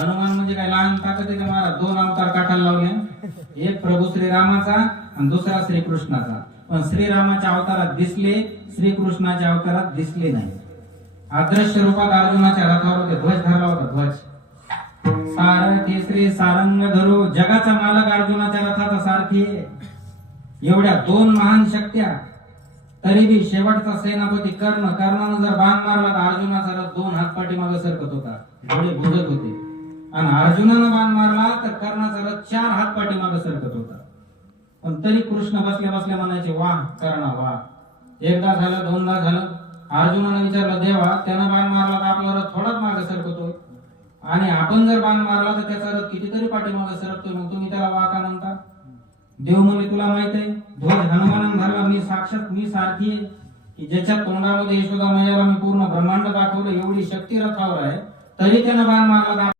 हनुमान म्हणजे काय लहान ताकद आहे का महाराज? 2 अवतार काठाला लावले, एक प्रभू श्रीरामाचा आणि दुसरा श्रीकृष्णाचा. पण श्रीरामाच्या अवतारात दिसले, श्रीकृष्णाच्या अवतारात दिसले नाही. अदृश्य रूपात अर्जुनाच्या रथावर होते, ध्वज धरला होता, ध्वज. सारथी श्री सारंग धरू, जगाचा मालक अर्जुनाच्या रथाचा सारथी आहे. एवढ्या 2 महान शक्त्या, तरी बी शेवटचा सेनापती कर्णानं जर बाण मारला तर अर्जुनाचा रथ 2 हात पाठीमागे सरकत होता, डोळे बुजत होते. आणि अर्जुनानं बाण मारला तर कर्णाचा रथ 4 हात पाठीमागे सरकत होता. पण तरी कृष्ण बसल्या बसल्या म्हणायचे, वाह कर्णा वाह. एकदा झालं, 2दा झालं. अर्जुनानं विचारलं, देवा त्यानं बाण मारला तर आपला रथ थोडाच मागे सरकतोय, आणि आपण जर बाण मारला तर त्याचा रथ कितीतरी पाठीमागे सरकतोय, मग तुम्ही त्याला वाह का म्हणता? देव म्हणे, तुला माहित आहे ध्वज हनुमानानं धरला, मी साक्षात मी सारथी आहे, की ज्याच्या तोंडामध्ये यशोदा मैयाला मी पूर्ण ब्रह्मांड दाखवलं, एवढी शक्ती रथावर आहे, तरी त्यानं बाण मारला.